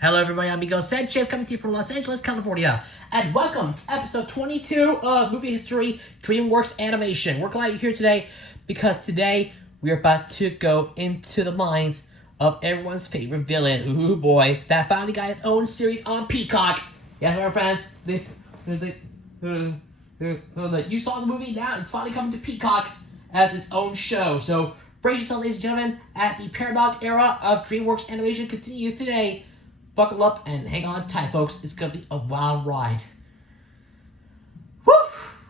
Hello everybody, I'm Miguel Sanchez coming to you from Los Angeles, California. And welcome to episode 22 of Movie History DreamWorks Animation. We're glad you're here today because today we're about to go into the minds of everyone's favorite villain. Ooh boy, that finally got its own series on Peacock. Yes, my friends, you saw the movie, now it's finally coming to Peacock as its own show. So brace yourself, ladies and gentlemen, as the Paramount era of DreamWorks Animation continues today. Buckle up and hang on tight, folks. It's going to be a wild ride. Woo!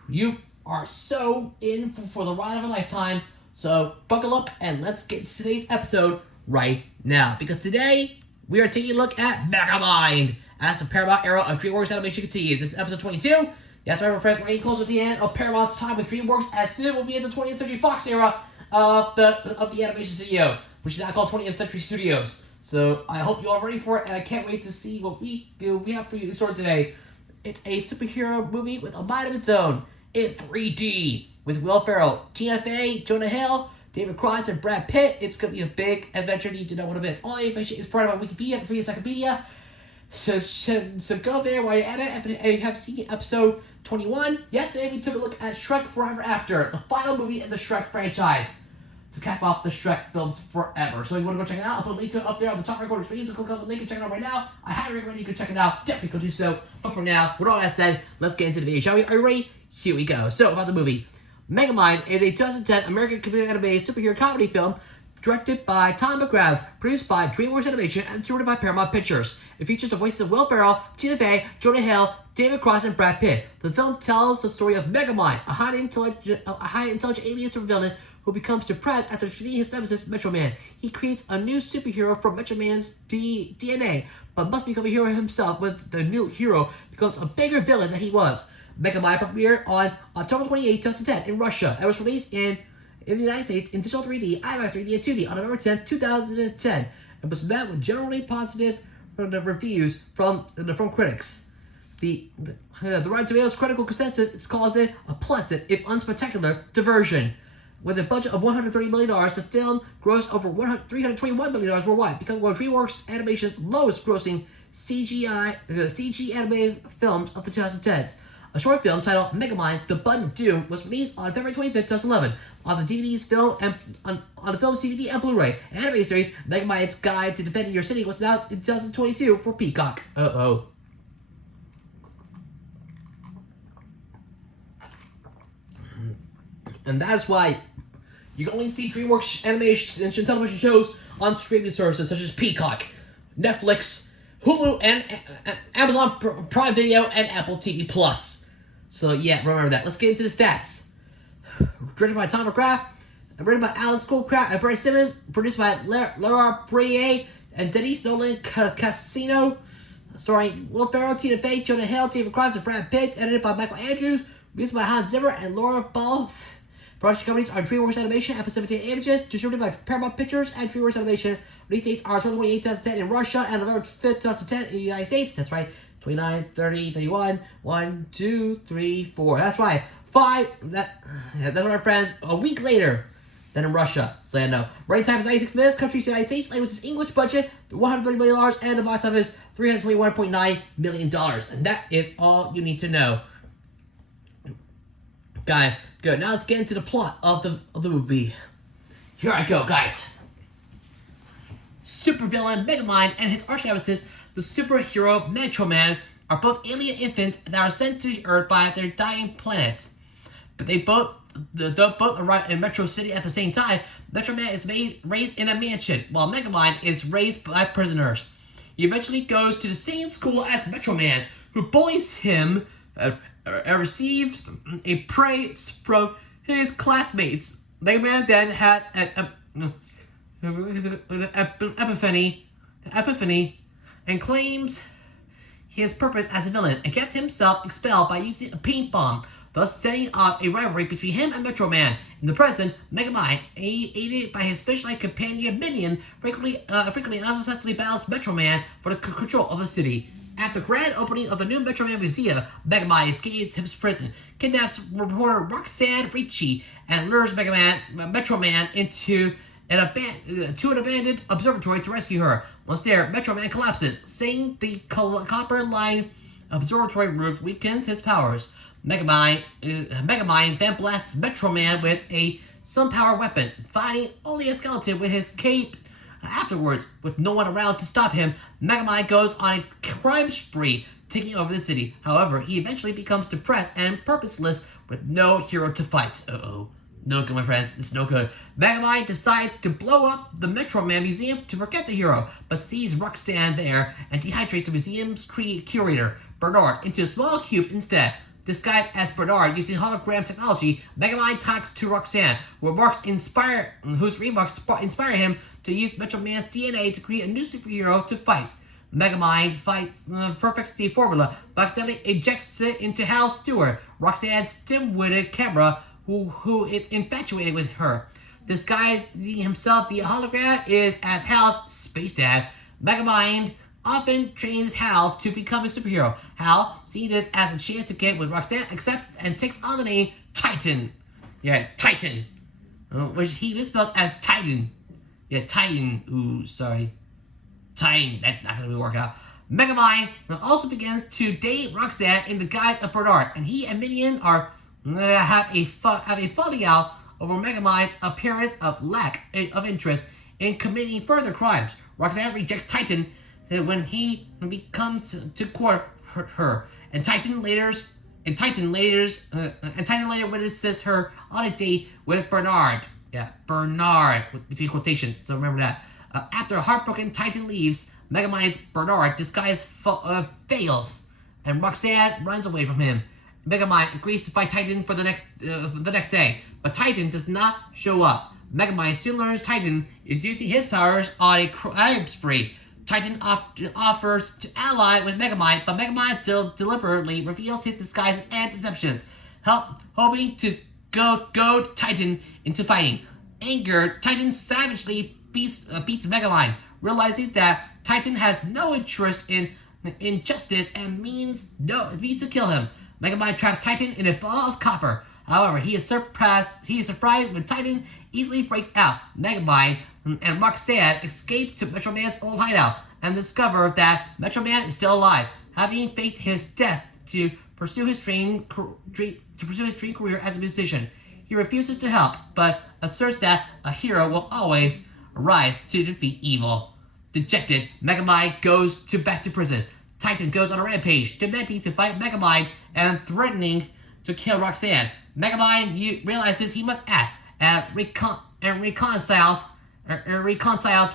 You are so in for the ride of a lifetime. So buckle up and let's get to today's episode right now. Because today, we are taking a look at Megamind as the Paramount era of DreamWorks Animation continues. This is episode 22. Yes, my friends, we're getting closer to the end of Paramount's time with DreamWorks, as soon will be in the 20th Century Fox era of the animation studio, which is now called 20th Century Studios. So I hope you're all ready for it, and I can't wait to see what we have for you in store today. It's a superhero movie with a mind of its own in 3D with Will Ferrell, Tina Fey, Jonah Hill, David Cross, and Brad Pitt. It's going to be a big adventure you need to know what it is. All the information is part of my Wikipedia, the free encyclopedia. So go there while you're at it. If you have seen episode 21, yesterday we took a look at Shrek Forever After, the final movie in the Shrek franchise, to cap off the Shrek films forever. So if you want to go check it out, I'll put a link to it up there on the top right corner screen, so click on the link and check it out right now. I highly recommend you go check it out. Definitely go do so. But for now, with all that said, let's get into the video, shall we? Are you ready? Here we go. So, about the movie. Megamind is a 2010 American computer animated superhero comedy film directed by Tom McGrath, produced by DreamWorks Animation, and distributed by Paramount Pictures. It features the voices of Will Ferrell, Tina Fey, Jonah Hill, David Cross, and Brad Pitt. The film tells the story of Megamind, a highly intelligent alien supervillain who becomes depressed after defeating his nemesis, Metro Man. He creates a new superhero from Metro Man's DNA, but must become a hero himself when the new hero becomes a bigger villain than he was. Megamind premiered on October 28, 2010 in Russia, and was released in the United States in digital 3D, IMAX 3D, and 2D on November 10, 2010, and was met with generally positive reviews from critics. The Rotten Tomatoes critical consensus calls it a pleasant, if unspectacular, diversion. With a budget of $130 million, the film grossed over $321 million worldwide, becoming one of DreamWorks Animation's lowest-grossing CG animated films of the 2010s. A short film titled Megamind: The Button of Doom was released on February 25, 2011 on the DVD's film and on the film's DVD and Blu-ray. An anime series, Megamind's Guide to Defending Your City, was announced in 2022 for Peacock. And that's why you can only see DreamWorks animation and television shows on streaming services such as Peacock, Netflix, Hulu, and Amazon Prime Video, and Apple TV Plus. So yeah, remember that. Let's get into the stats. Directed by Tom McGrath, written by Alan Schoolcraft and Brent Simmons, produced by Laura Breyer and Denise Nolan Casino, starring Will Ferrell, Tina Fey, Jonah Hill, David Cross, and Brad Pitt, edited by Michael Andrews, released by Hans Zimmer and Laura Balfe. Production companies are DreamWorks Animation and Pacific Images, distributed by Paramount Pictures and DreamWorks Animation. Release dates are October 28, 2010 in Russia and November 5th, 2010 in the United States. That's right. 29, 30, 31, 1, 2, 3, 4. That's right. 5. That's right, friends. A week later than in Russia. So yeah, no. Running time is 96 minutes. Country is the United States. Language is English. Budget $130 million. And the box office $321.9 million. And that is all you need to know. Guy. Good. Now let's get into the plot of the movie. Here I go, guys. Supervillain Megamind and his arch nemesis, the superhero Metro Man, are both alien infants that are sent to Earth by their dying planets. But they both arrive in Metro City at the same time. Metro Man is raised in a mansion, while Megamind is raised by prisoners. He eventually goes to the same school as Metro Man, who bullies him. Receives a praise from his classmates. Megamind then has an epiphany and claims his purpose as a villain and gets himself expelled by using a paint bomb, thus setting off a rivalry between him and Metro Man. In the present, Megamind, aided by his fish-like companion Minion, frequently unsuccessfully battles Metro Man for the control of the city. At the grand opening of the new Metro Man Museum, Megamind escapes his prison, kidnaps reporter Roxanne Ricci, and lures Metro Man into to an abandoned observatory to rescue her. Once there, Metro Man collapses, saying the copper-lined observatory roof weakens his powers. Megamind then blasts Metro Man with a sun-powered weapon, fighting only a skeleton with his cape. Afterwards, with no one around to stop him, Megamind goes on a crime spree, taking over the city. However, he eventually becomes depressed and purposeless with no hero to fight. No good, my friends. This is no good. Megamind decides to blow up the Metro Man Museum to forget the hero, but sees Roxanne there and dehydrates the museum's curator, Bernard, into a small cube instead. Disguised as Bernard using hologram technology, Megamind talks to Roxanne, whose remarks inspire him to use Metro Man's DNA to create a new superhero to fight. Megamind perfects the formula, but accidentally ejects it into Hal Stewart, Roxanne's dim-witted camera, who is infatuated with her. Disguising himself via hologram is as Hal's space dad. Megamind often trains Hal to become a superhero. Hal, seeing this as a chance to get with Roxanne, accepts and takes on the name Titan. Yeah, Titan. Which he misspells as Titan. Yeah, Titan. Ooh, sorry. Titan. That's not going to work out. Megamind also begins to date Roxanne in the guise of Bernard, and he and Minion are have a falling out over Megamind's appearance of lack of interest in committing further crimes. Roxanne rejects Titan when he comes to court her, and Titan later witnesses her on a date with Bernard. Yeah, Bernard between quotations. So remember that. After a heartbroken Titan leaves, Megamind's Bernard disguise fails, and Roxanne runs away from him. Megamind agrees to fight Titan for the next day, but Titan does not show up. Megamind soon learns Titan is using his powers on a crime spree. Titan offers to ally with Megamind, but Megamind deliberately reveals his disguises and deceptions, hoping to goad Titan into fighting. Angered, Titan savagely beats Megamind, realizing that Titan has no interest in justice and means to kill him. Megamind traps Titan in a ball of copper. However, he is surprised when Titan easily breaks out. Megamind and Roxanne escape to Metro Man's old hideout and discover that Metro Man is still alive, having faked his death to pursue his dream career as a musician. He refuses to help, but asserts that a hero will always rise to defeat evil. Dejected, Megamind goes back to prison. Titan goes on a rampage, demanding to fight Megamind and threatening to kill Roxanne. Megamind realizes he must act and reconciles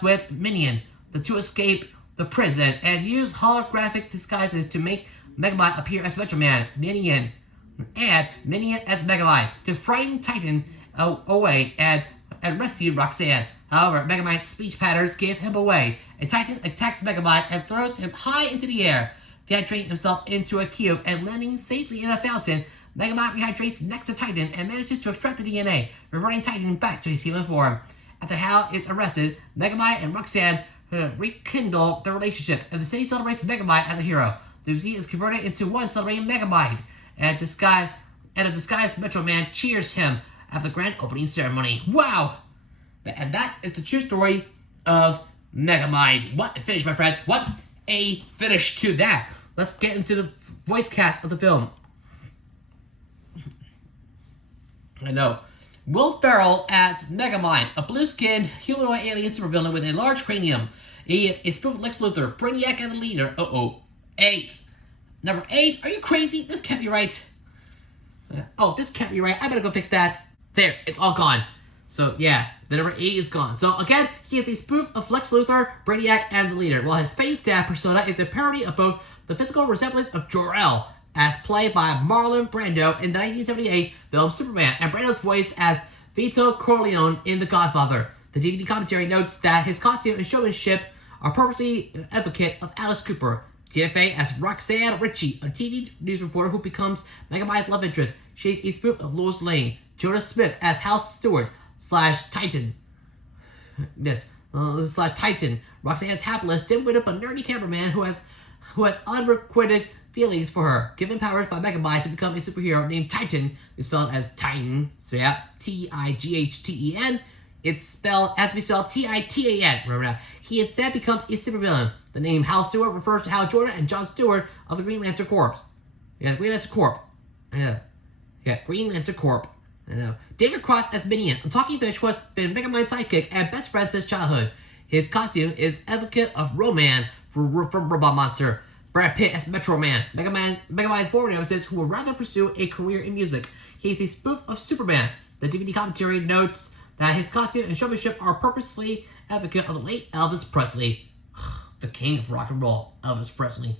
with Minion. The two escape the prison and use holographic disguises to make Megamind appear as Metro Man, Minion as Megamind to frighten Titan away and rescue Roxanne. However, Megamind's speech patterns give him away, and Titan attacks Megamind and throws him high into the air. Dehydrating himself into a cube and landing safely in a fountain, Megamind rehydrates next to Titan and manages to extract the DNA, reverting Titan back to his human form. After Hal is arrested, Megamind and Roxanne rekindle their relationship, and the city celebrates Megamind as a hero. The museum is converted into one celebrating Megamind, and a disguised Metro Man cheers him at the grand opening ceremony. Wow! And that is the true story of Megamind. What a finish, my friends. What a finish to that. Let's get into the voice cast of the film. I know. Will Ferrell as Megamind, a blue-skinned humanoid alien supervillain with a large cranium. He is a spoof of Lex Luthor, Brainiac, and the leader. 8. Number 8. Are you crazy? This can't be right. This can't be right. I better go fix that. There, it's all gone. So, yeah, the number 8 is gone. So, again, he is a spoof of Lex Luthor, Brainiac, and the leader, while his space dad persona is a parody of both the physical resemblance of Jor-El, as played by Marlon Brando in the 1978 film Superman, and Brando's voice as Vito Corleone in The Godfather. The DVD commentary notes that his costume and showmanship are purposely advocate of Alice Cooper. Tina Fey as Roxanne Ritchie, a TV news reporter who becomes Megamind's love interest. She's a spoof of Lois Lane. Jonah Smith as Hal Stewart / Titan. Titan. Roxanne's hapless, dim-witted but nerdy cameraman who has unrequited feelings for her. Given powers by Megamind to become a superhero named Titan, is spelled as Titan, so yeah, Tighten, has to be spelled Titan. Remember now. He instead becomes a supervillain. The name Hal Stewart refers to Hal Jordan and John Stewart of the Green Lantern Corps. Yeah, Green Lantern Corps. Yeah, Green Lantern Corps. I know. David Cross as Minion, a talking fish who has been Megamind's sidekick and best friend since childhood. His costume is Advocate of Roman from Robot Monster. Brad Pitt as Metro Man, Megamind's former nemesis who would rather pursue a career in music. He is a spoof of Superman. The DVD commentary notes that his costume and showmanship are purposely advocate of the late Elvis Presley. The king of rock and roll, Elvis Presley.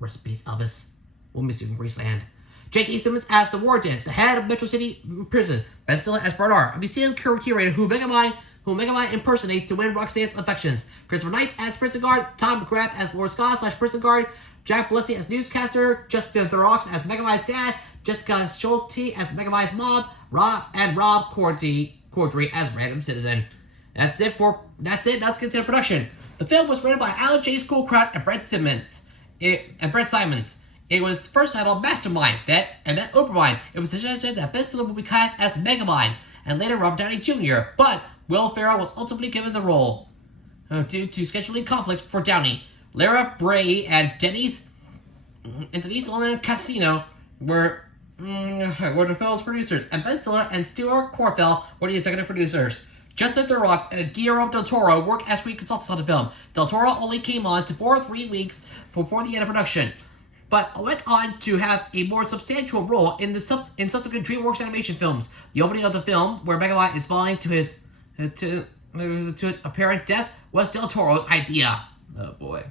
Rest in peace, Elvis. We'll miss you in Graceland. J.K. Simmons as the Warden, the head of Metro City Prison. Ben Stiller as Bernard, a museum curator who Megamind impersonates to win Roxanne's affections. Christopher Knight as prison guard, Tom McGrath as Lord Scott / prison guard, Jack Blessing as newscaster, Justin Theroux as Megamind's dad, Jessica Schulte as Megamind's mom, Rob Corddry as random citizen. That's it. That's considered production. The film was written by Alan J. Schoolcraft and Brett Simons. It was first titled Mastermind, then Oprahmind. It was suggested that Ben Stiller would be cast as Megamind, and later Robert Downey Jr., but Will Ferrell was ultimately given the role due to scheduling conflicts for Downey. Lara Bray and Denise Lynn Casino were the film's producers, and Ben Stiller and Stuart Corfell were the executive producers. Justin Theroux and Guillermo del Toro worked as screen consultants on the film. Del Toro only came on for 3 weeks before the end of production, but went on to have a more substantial role in subsequent DreamWorks Animation films. The opening of the film, where Megamind is falling to its apparent death, was Del Toro's idea. Oh boy.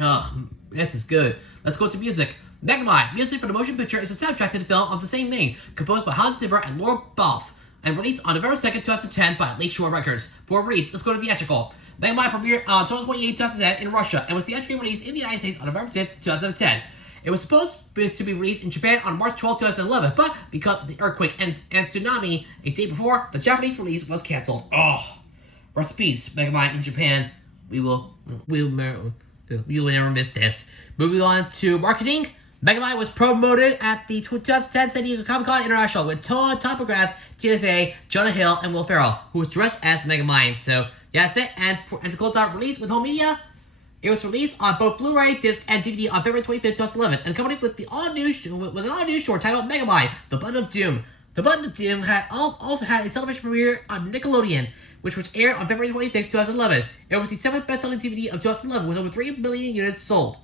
Oh, this is good. Let's go to music. Megamind. Music for the motion picture is a soundtrack to the film of the same name, composed by Hans Zimmer and Laura Balfe, and released on November 2nd, 2010 by Lakeshore Records. For release, let's go to theatrical. Megamind premiered on October 28, 2010 in Russia, and was theatrically released in the United States on November 10th, 2010. It was supposed to be released in Japan on March 12, 2011, but because of the earthquake and tsunami a day before, the Japanese release was cancelled. Oh, rest in peace, Megamind in Japan. We will never miss this. Moving on to marketing. Megamind was promoted at the 2010 San Diego Comic-Con International with Tom McGrath, Tina Fey, Jonah Hill, and Will Ferrell, who was dressed as Megamind. So, yeah, that's it. And to close out release with home media, it was released on both Blu-ray, disc, and DVD on February 25th, 2011, and accompanied with an all-new short titled Megamind, The Button of Doom. The Button of Doom also had a television premiere on Nickelodeon, which was aired on February 26, 2011. It was the 7th best-selling DVD of 2011 with over 3 million units sold.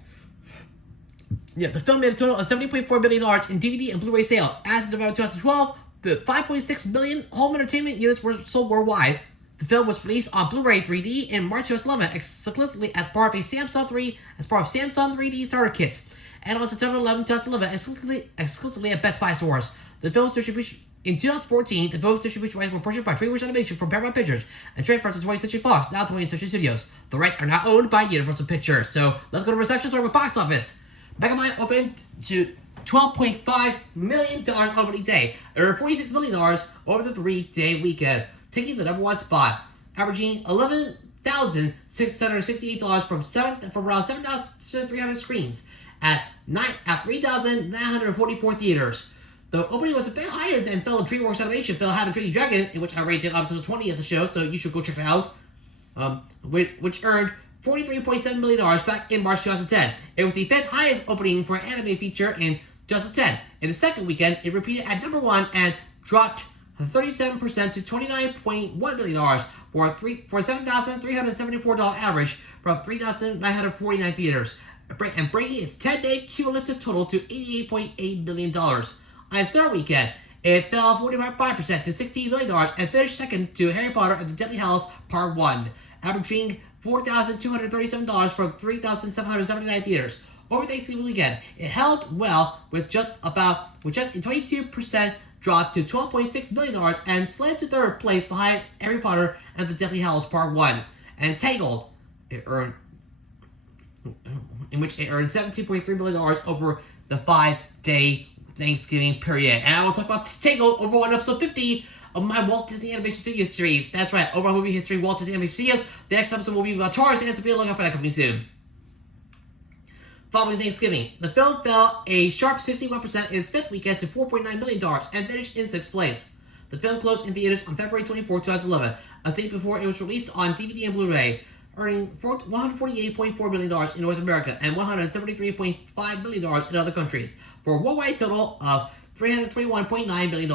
Yeah, the film made a total of $70.4 billion in DVD and Blu-ray sales. As of November 2012, the 5.6 million home entertainment units were sold worldwide. The film was released on Blu-ray 3D in March 2011, exclusively as part of Samsung 3D starter kits, and on September 11, 2011, exclusively at Best Buy stores. The film's distribution in 2014, the film's distribution rights were purchased by DreamWorks Animation from Paramount Pictures and transferred to 20th Century Fox, now 20th Century Studios. The rights are now owned by Universal Pictures. So let's go to reception start with box office. Megamind opened to $12.5 million on opening day, or $46 million over the 3-day weekend, taking the number 1 spot, averaging $11,668 from around 7,300 screens at 3,944 theaters. The opening was a bit higher than fellow DreamWorks Animation film How to Train Your Dragon, in which I rated up to the 20 of the show, so you should go check it out, which earned $43.7 million back in March 2010. It was the 5th highest opening for an anime feature in 2010. In the second weekend, it repeated at number 1 and dropped 37% to $29.1 million for a $7,374 average from 3,949 theaters, and breaking its 10-day cumulative total to $88.8 million. On its third weekend, it fell 45% to $16 million and finished second to Harry Potter and the Deathly Hallows Part 1, averaging $4,237 from 3,779 theaters. Over Thanksgiving weekend, it held well with just a 22% drop to $12.6 million and slid to third place behind Harry Potter and the Deathly Hallows Part 1. And Tangled, in which it earned $17.3 million over the 5-day Thanksgiving period. And I will talk about Tangled over on episode 50 of my Walt Disney Animation Studios series. That's right, over on Movie History Walt Disney Animation Studios. The next episode will be about Taurus, and so be looking out for that coming soon. following Thanksgiving. The film fell a sharp 61% in its fifth weekend to $4.9 million and finished in sixth place. The film closed in theaters on February 24, 2011, a day before it was released on DVD and Blu-ray, earning $148.4 million in North America and $173.5 million in other countries, for a worldwide total of $321.9 million.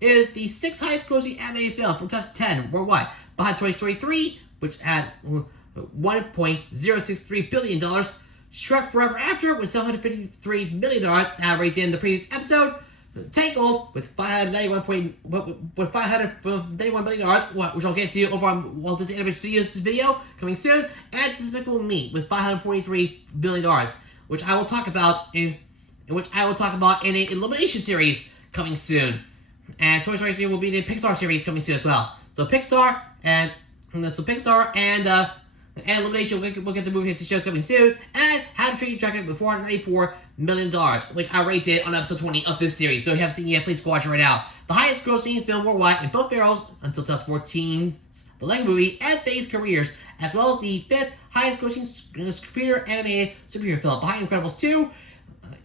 It is the sixth highest grossing animated film from 2010 worldwide, behind Toy Story 3, which had $1.063 billion, Shrek Forever After with $753 million, averaged in the previous episode, Tangled with $591 million, which I'll get to over on Walt Disney Animation Studios video coming soon, and Despicable Me with $543 billion, which I will talk about in a Illumination series coming soon. And Toy Story 3 will be in a Pixar series coming soon as well. So Pixar and Illumination will get the movie history shows coming soon. And How to Train Your Dragon with $494 million, which I rated on episode 20 of this series. So if you haven't seen it yet, please go watch it right now. The highest grossing film worldwide in both barrels until 2014's The Lego Movie and Faye's careers, as well as the fifth highest grossing computer animated superhero film, behind Incredibles 2,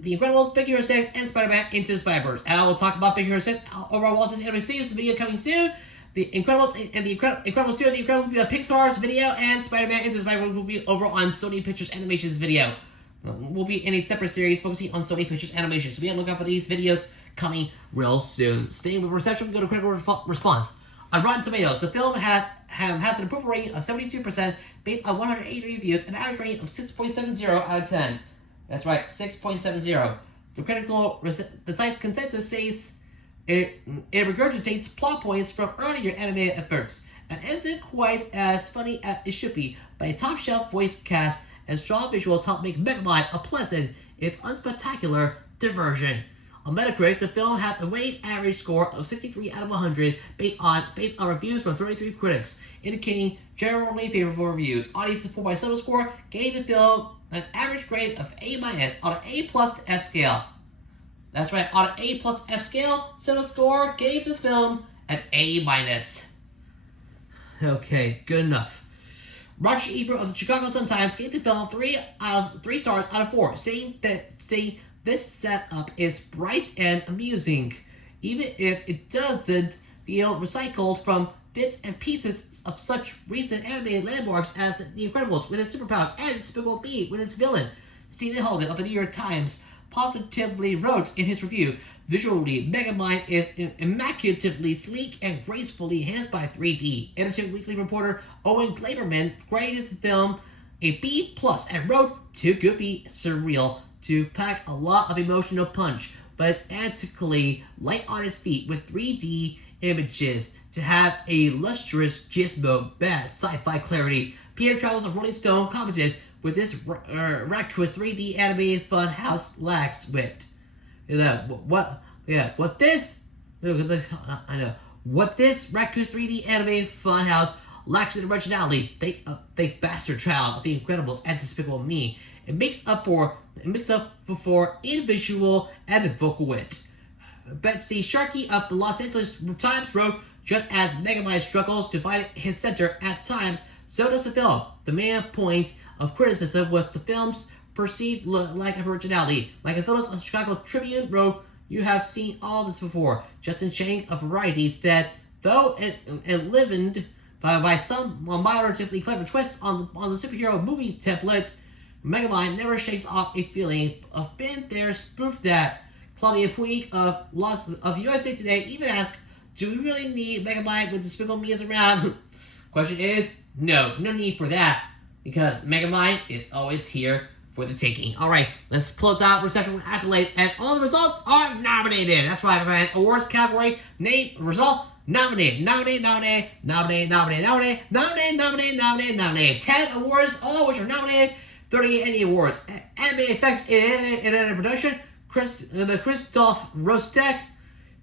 The Incredibles, Big Hero 6, and Spider-Man Into the Spider-Verse. And I will talk about Big Hero 6 over on Walt Disney Animation Studios video coming soon. The Incredibles and the Incredibles 2 and the Incredibles will be on Pixar's video, and Spider-Man Into the Spider-Verse will be over on Sony Pictures Animation's video. We'll be in a separate series focusing on Sony Pictures Animation, so be on the lookout for these videos coming real soon. Staying with reception, we go to critical response. On Rotten Tomatoes, the film has an approval rating of 72% based on 183 reviews, and an average rating of 6.70 out of 10. That's right, 6.70. The site's consensus says it regurgitates plot points from earlier animated efforts, and isn't quite as funny as it should be, but a top-shelf voice cast and strong visuals help make Megamind a pleasant, if unspectacular, diversion. On Metacritic, the film has a weighted average score of 63 out of 100 based on reviews from 33 critics, indicating generally favorable reviews. Audience support by Total Score gave the film an average grade of A- on an A+ to F scale. That's right, on an A+ F scale, Total Score gave this film an A-. Okay, good enough. Roger Ebert of the Chicago Sun-Times gave the film 3 stars out of 4, saying this setup is bright and amusing, even if it doesn't feel recycled from bits and pieces of such recent animated landmarks as The Incredibles with its superpowers and Despicable Me with its villain. Stephen Hogan of the New York Times positively wrote in his review, "Visually, Megamind is immaculately sleek and gracefully enhanced by 3D. Entertainment Weekly reporter Owen Glaberman graded the film a B+ and wrote, "Too goofy, surreal, to pack a lot of emotional punch, but it's antically light on its feet with 3D images to have a lustrous gizmo, bad sci-fi clarity." Peter Travels of Rolling Stone commented, "With this raucous 3D animated fun house lacks wit." What this raucous 3D animated fun house lacks in originality, think Bastard Child of The Incredibles and Despicable Me. It makes up for in visual and vocal wit. Betsy Sharkey of the Los Angeles Times wrote, "Just as Megamind struggles to find his center at times, so does the film. The main point of criticism was the film's perceived lack of originality." Michael Phillips of the Chicago Tribune wrote, "You have seen all this before. Justin Chang of Variety said, though enlivened by some moderately clever twists on the superhero movie template, Megamind never shakes off a feeling of been there, spoof that." Claudia Puig of USA Today even asked, "Do we really need Megamind when Despicable Me is around?" Question is, no need for that, because Megamind is always here for the taking. Alright, let's close out reception with accolades, and all the results are nominated. That's right, man. Awards category, name, result, nominated. 10 awards, all of which are nominated. 38 Emmy Awards. Animated effects in production, Christoph Rostek.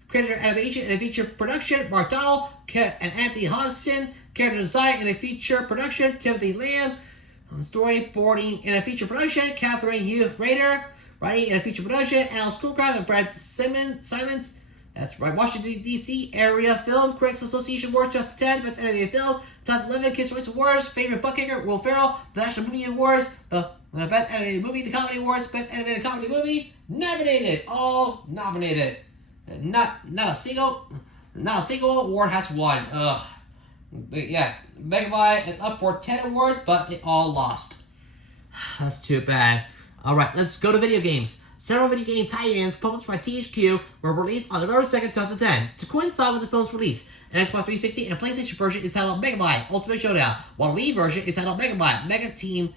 Creator animation in a feature production, Mark Donald and Anthony Hodgson. Character design in a feature production, Timothy Lamb. Storyboarding in a feature production, Catherine Hugh Rader. Writing in a feature production, Al Schoolcraft and Brad Simons. That's right, Washington, D.C. Area Film Critics Association Awards 2010, Best Animated Film, 2011 Kids' Choice Awards, Favorite Butt Kicker, Will Ferrell, the National Movie Awards, the The Best Animated Movie, the Comedy Awards, Best Animated Comedy Movie, nominated, all nominated. Not a single award has won. But yeah, Megamind is up for 10 awards, but they all lost. That's too bad. Alright, let's go to video games. Several video game tie-ins published by THQ were released on November 2nd, 2010 to coincide with the film's release. An Xbox 360 and PlayStation version is titled Megamind Ultimate Showdown, while the Wii version is titled Megamind Mega Team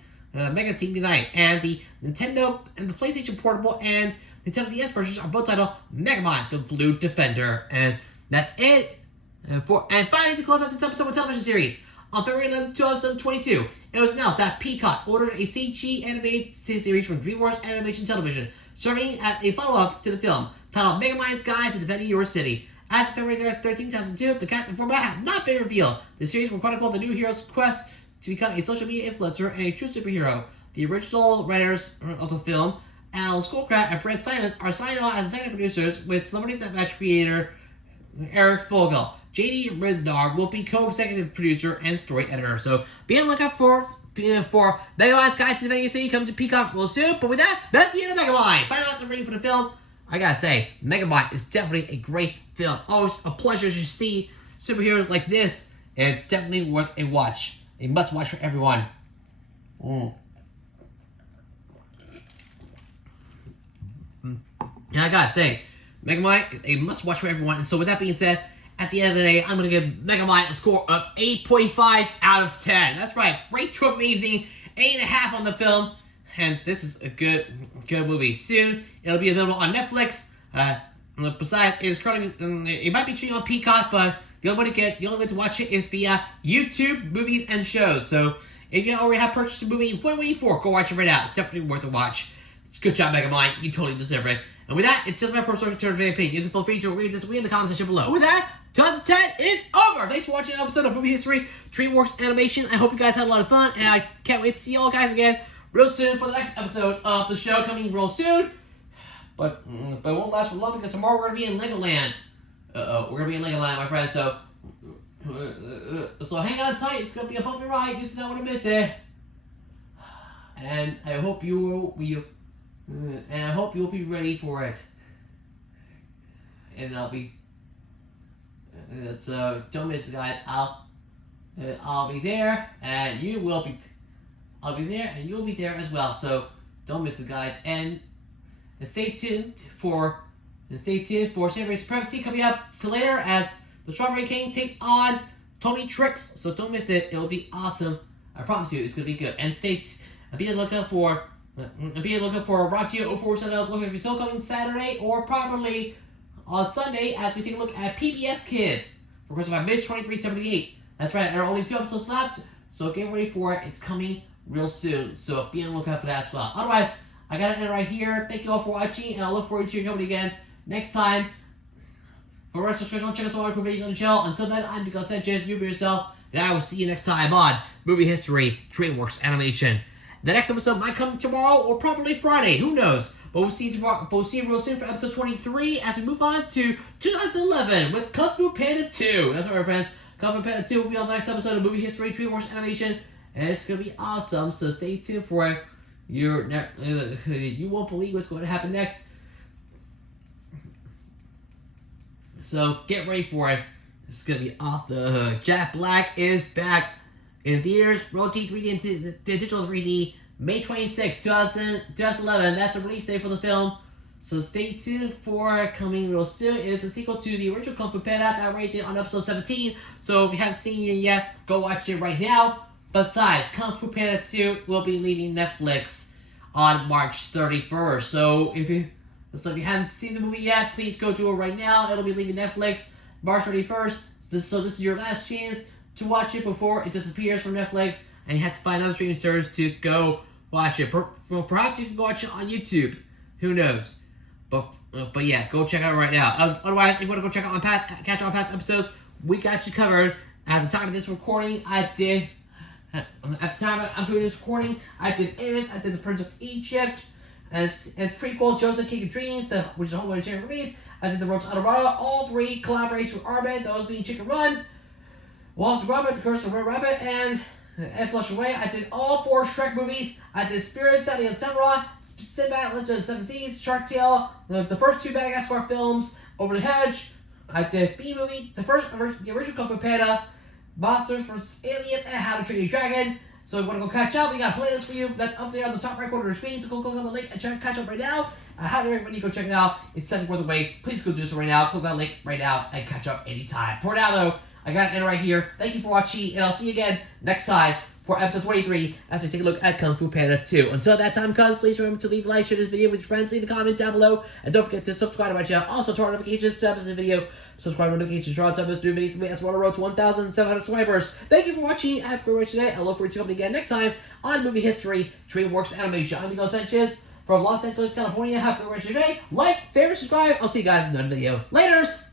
Unite, and the Nintendo and the PlayStation Portable and Nintendo DS versions are both titled Megamind the Blue Defender. And that's it. And finally, to close out this episode of television series, on February 11, 2022, it was announced that Peacock ordered a CG animated series from DreamWorks Animation Television, serving as a follow-up to the film, titled Megamind's Guide to Defending Your City. As of February 13, 2002, the cast and format have not been revealed. The series will chronicle the new hero's quest to become a social media influencer and a true superhero. The original writers of the film, Al Schoolcraft and Brett Simons, are signed on as executive producers, with Celebrity Deathmatch creator Eric Fogel. J.D. Riznar will be co-executive producer and story editor. So be on the lookout for Megamind's Guide to Defending Your City coming to Peacock real soon. But with that, that's the end of Megamind. Final thoughts and rating for the film. I gotta say, Megamind is definitely a great film. Always a pleasure to see superheroes like this, and it's definitely worth a watch. A must-watch for everyone. And I gotta say, Megamind is a must-watch for everyone. And so with that being said, at the end of the day, I'm gonna give Megamind a score of 8.5 out of 10. That's right, rate to amazing, 8.5 on the film. And this is a good movie. Soon, it'll be available on Netflix. Besides, it might be streaming on Peacock, but the only way to watch it is via YouTube, movies, and shows. So if you already have purchased a movie, what are you waiting for? Go watch it right now. It's definitely worth a watch. It's good job, Megamind. You totally deserve it. And with that, it's just my personal opinion. You can feel free to read this in the comment section below. With that, 2010 is over. Thanks for watching an episode of Movie History, DreamWorks Animation. I hope you guys had a lot of fun, and I can't wait to see you all guys again real soon for the next episode of the show coming real soon. But it won't last for long because tomorrow we're gonna be in Legoland. We're gonna be in Legoland, my friends. So hang on tight. It's gonna be a bumpy ride. You do not want to miss it. And I hope you will be ready for it. And I'll be. So don't miss it, guys. I'll be there, and you will be. I'll be there, and you'll be there as well. So don't miss it, guys. And stay tuned for Strawberry Supremacy coming up later as the Strawberry King takes on Tony Tricks. So don't miss it. It'll be awesome. I promise you, it's gonna be good. And be on the lookout for Rock 0470's Local Review Show coming Saturday or probably on Sunday as we take a look at PBS Kids. Requested by Mitch 2378. That's right. There are only 2 episodes left, so get ready for it. It's coming real soon. So be on the lookout for that as well. Otherwise, I got it in right here. Thank you all for watching, and I look forward to your company again next time. For the rest of the channel, check us out on videos on the channel. Until then, I'm Miguel Sanchez. You be yourself, and I will see you next time on Movie History, DreamWorks Animation. The next episode might come tomorrow or probably Friday. Who knows? But we'll see you tomorrow. But we'll see you real soon for episode 23 as we move on to 2011 with Kung Fu Panda 2. That's right, my friends. Kung Fu Panda 2 will be on the next episode of Movie History, DreamWorks Animation, and it's gonna be awesome. So stay tuned for it. You won't believe what's going to happen next. So get ready for it. It's gonna be off the hook. Jack Black is back in theaters. Rotate 3D into digital 3D. May 26, 2011. That's the release date for the film. So stay tuned for it coming real soon. It is a sequel to the original Kung Fu Panda that rated on episode 17. So if you haven't seen it yet, go watch it right now. Besides, Kung Fu Panda 2 will be leaving Netflix on March 31st. So if you haven't seen the movie yet, please go do it right now. It'll be leaving Netflix March 31st. So this is your last chance to watch it before it disappears from Netflix, and you have to find other streaming service to go watch it. Perhaps you can go watch it on YouTube. Who knows? But yeah, go check it out right now. Otherwise, if you want to go catch up on past episodes, we got you covered. At the time of this recording, At the time I'm doing this recording, I did Amos, I did The Prince of Egypt, as prequel, Joseph King of Dreams, which is a whole bunch of release. I did The Road to Autorama, all 3 collaborations with Armin, those being Chicken Run, Wallace and Gromit, The Curse of Red Rabbit, and and Flush Away. I did all 4 Shrek movies. I did Spirit, Sally and Samurai, Sinbad, Legend of the Seven Seas, Shark Tale, the first 2 Madagascar films, Over the Hedge. I did B movie, the original Kung Fu Panda, Monsters vs. Aliens, and How to Train Your Dragon. So if you want to go catch up, we got a playlist for you that's up there on the top right corner of the screen. So go click on the link and catch up right now. I highly recommend you go check it out. It's definitely worth the wait. Please go do so right now. Click on that link right now and catch up anytime. For now though, I got to end right here. Thank you for watching, and I'll see you again next time for episode 23 as we take a look at Kung Fu Panda 2. Until that time comes, please remember to leave a like, share this video with your friends, leave a comment down below, and don't forget to subscribe to my channel. Also, turn on notifications to episode video. Subscribe to notifications, draw up this new video for me as we're on the road to 1,700 subscribers. Thank you for watching. I have a great watch today. I look forward to coming again next time on Movie History, DreamWorks Animation. I'm Miguel Sanchez from Los Angeles, California. Have a great watch today. Like, favorite, subscribe. I'll see you guys in another video. Laters!